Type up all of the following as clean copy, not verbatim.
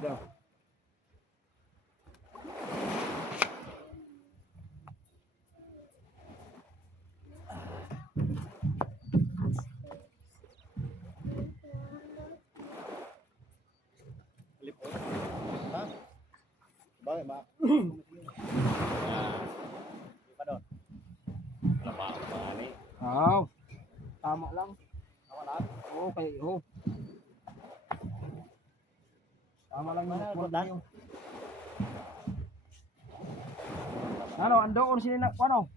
Go. Lipot. Ha? Bakit ba? Di ba doon? Labak pa ni. Oo. Tama lang. Tama lang. Okay, oh. Tama lang Mana, yung Rodan? yung. Ano, andoon sila na, ano?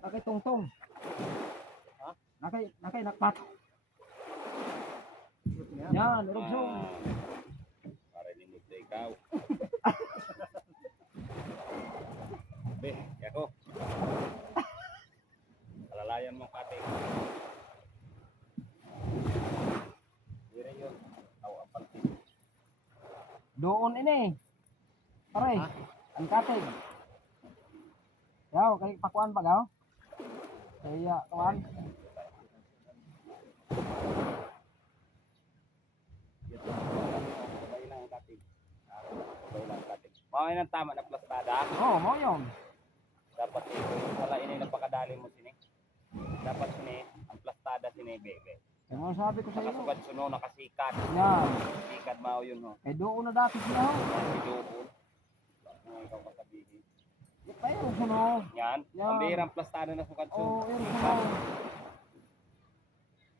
Nakay tungtong. Ha? Nakay nakpat. Yan, rugsong. Para limot na ikaw. Be, yako. Alalayan mo kate. Dire yun. Tao ang palpit. Doon ini. Pare, Ha? ang katig. Yaw, kay pakuan pa gaw. Kaya kuan. Sabay lang ang kating. Sabay lang ang kating. Mga nang tama na plastada. Oh, mo yon. Dapat wala ini napakadali mo sini. Dapat sini ang plastada sini bebe. Yung sabi ko sa iyo. Nakasugad suno nakasikat. Yan. Sikat mao yun ho. Kay doon na dati sila ho. Si Doon. Ano ikaw kasabihin? Pero kuno. Yan. Yan. Ang bihirang plastada na sugad Oh, sun. yun kuno.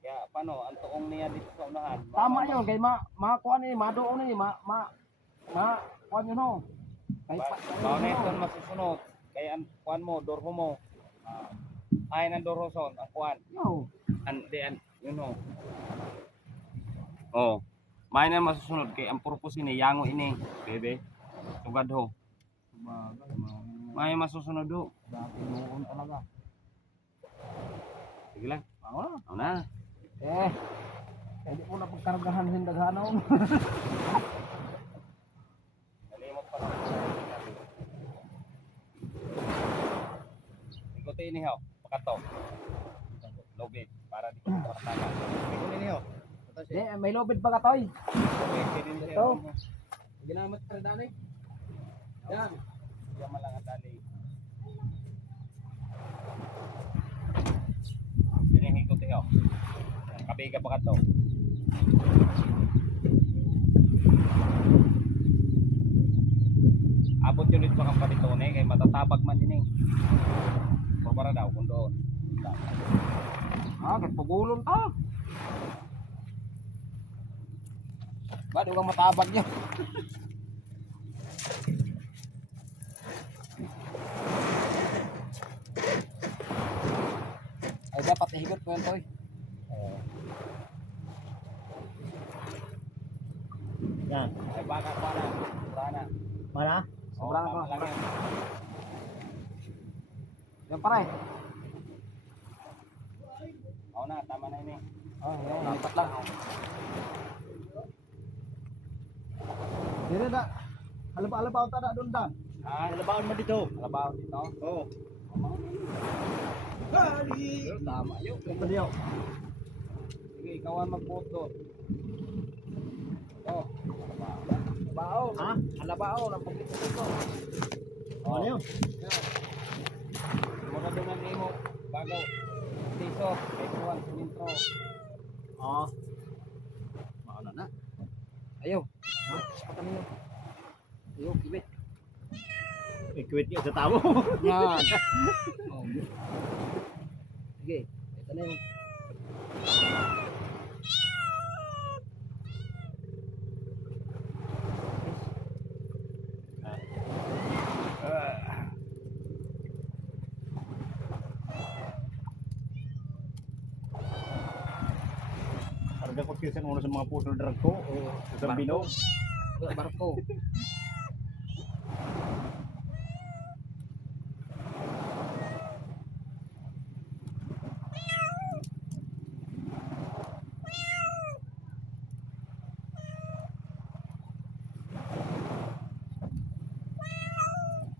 Kaya paano ang tuong niya dito sa unahan? Tama yun kay kuan ni, madoon ni, kuan yun ho. Kay Pauneton masusunod. Kaya ang kuan mo, dorho mo. Ay ng dorho son, ang kuan. Yo. An yun ho. Oh. May na masusunod kay ang purpose ni yango ini, bebe. Sugad ho. Bagay, May masusunod ho. dati noon talaga. Sige lang. Ako na. Ako na. Hindi ko na pagkargahan yung daghanaon. Nalimot pa lang. Ikutin ini ho. Pakato. Lobit para di ko makatama. Ikutin ini ho. May lobid ba ka toy? Ito. Ito. Ginamit ka rin dani. Yan. Diyan man lang ang tali. Hinihikot ho. Kabiga pa ka to. Abot yun dito kang paritone kay matatabag man din eh. O para daw kung doon. Nagpugulon ta. Ba, di ka matabag niya. Ay, dapat ihigot ko yan, Toy. Yan. Ay baka pa na. Sana. Para? Sobrang tama ako. lang yan. Yan, pare. Oo na, tama na yun eh. Oh, yan, lipat lang. Dire da. Alabaw ta da doon dan. Alabaon mo dito. Alabaon dito? Oo. Pero tama yun. Padiyaw. Sige, ikaw ang mag-vote doon. Oh. Alabaw. Ha? Alabaw. Napagkita dito. Ano yun? Maganda ng imo. Bago. Piso. Pesuan. Simintro. Oo. Mauna na. Ayaw. Ha? Sakatan niyo. Ayaw, kibit. Ikwit niya sa tao. Yan. Oh. Sige. Ito na yun. kaysa uno sa mga putol drag ko o sa bilog. Barko.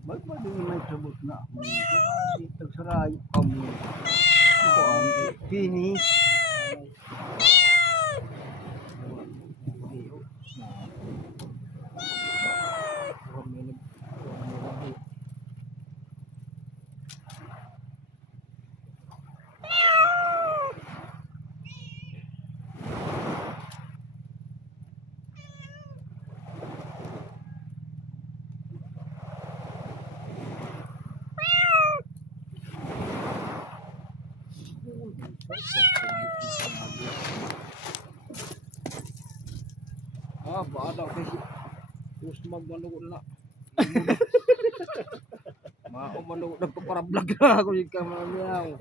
Ba't ba din may sabot na ako? Dito sa rayo kami. Ako ang finish. Baada kasi terus magmalugo na. Mao malugo nagpapara vlog na ako yung kamamiyaw.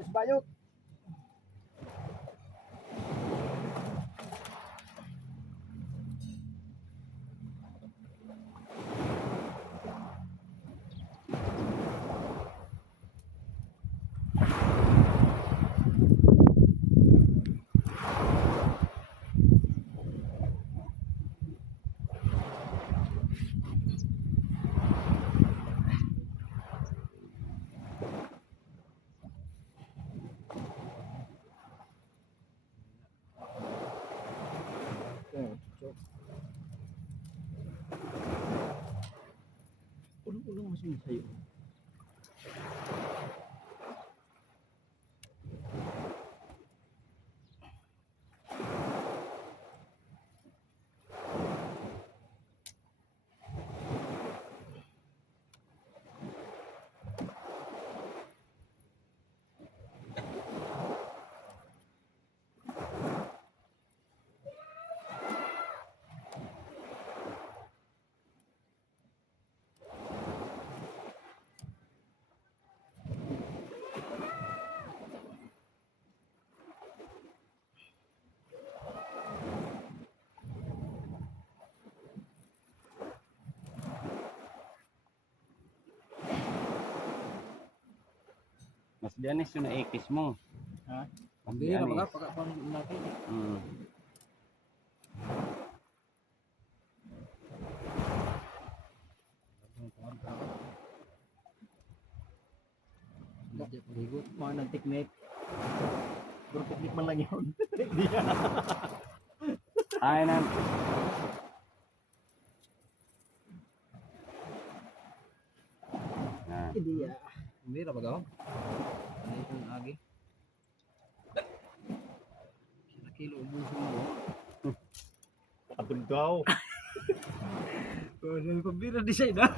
Yes, bayot. Ulong-ulong masih sa'yo. Mas dianis yung naikis mo. Ha? Mas Hindi na dianis. mga pagkapang natin. Hindi paligot. Mga nag-technique. Pero technique man lang yun. Ay na. Hindi ya. Hindi na magawa. Ano itong agi? Sila kilo ubusin mo. Katulgaw. Oh, may pambira designer.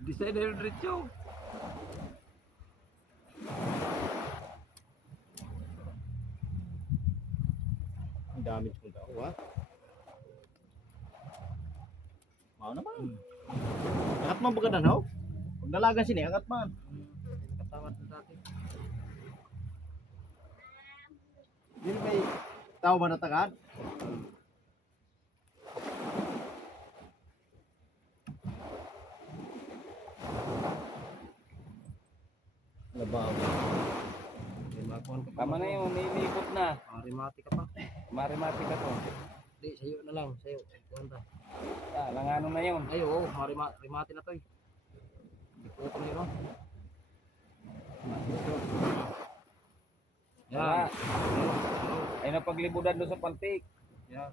Designer yung diretso. Ang damage mo daw, ha? Mau naman. Angat man baga na, no? Kung dalagan sini, angat man. Katawan sa dati. Hindi may tao ba natagad? Labaw. Tama na yun, nilipot na. Marimati ka pa. Marimati ka to. Di, sa'yo na lang. Sa'yo. Kuwanta. Langano na yun. Ay, oo. Marimati na to eh. Iputo na yun, oh. Wala. Yan. Ay napaglibudan doon sa paltik. Yan.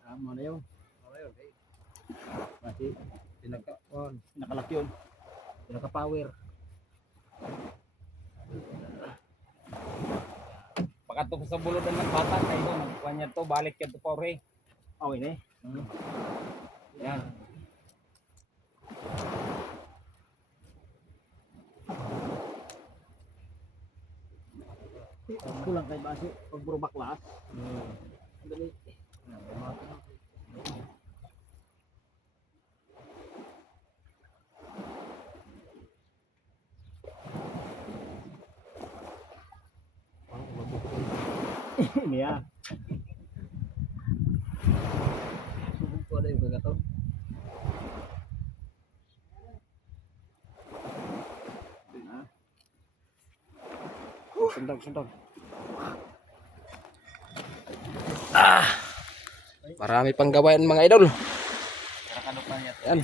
Tama na yun. Ano yun? Eh, Kasi pinaka-on. nakalaki yun. Pinaka-power. Pakatok sa buludan ng bata na ito. Kanya to, balik yan to pore. Awin eh. Yan. Kulang kay basi. Pag puro baklas. Dali. Marimati na. Ini ya. Subok ko ada yung kagato. Sundog. Marami pang gawain mga idol. Ano pa niya? Yan.